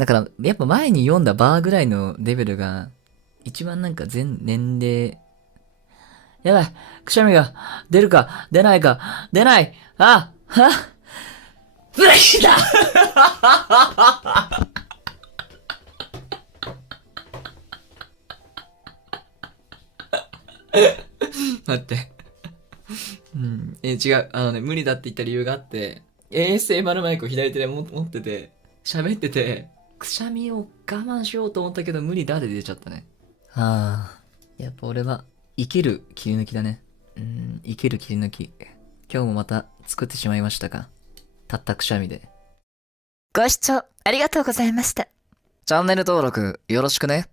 だから、やっぱ前に読んだバーぐらいのレベルが、一番なんか全年齢、やばい、くしゃみが出るか、出ないか、出ない、無理だ。待って。うん。違う。無理だって言った理由があって、ASMR マイクを左手で持ってて、喋ってて、くしゃみを我慢しようと思ったけど無理だって出ちゃったね。はあ。やっぱ俺は、生きる切り抜きだね。生きる切り抜き。今日もまた作ってしまいましたか。たったくしゃみで。ご視聴ありがとうございました。チャンネル登録よろしくね。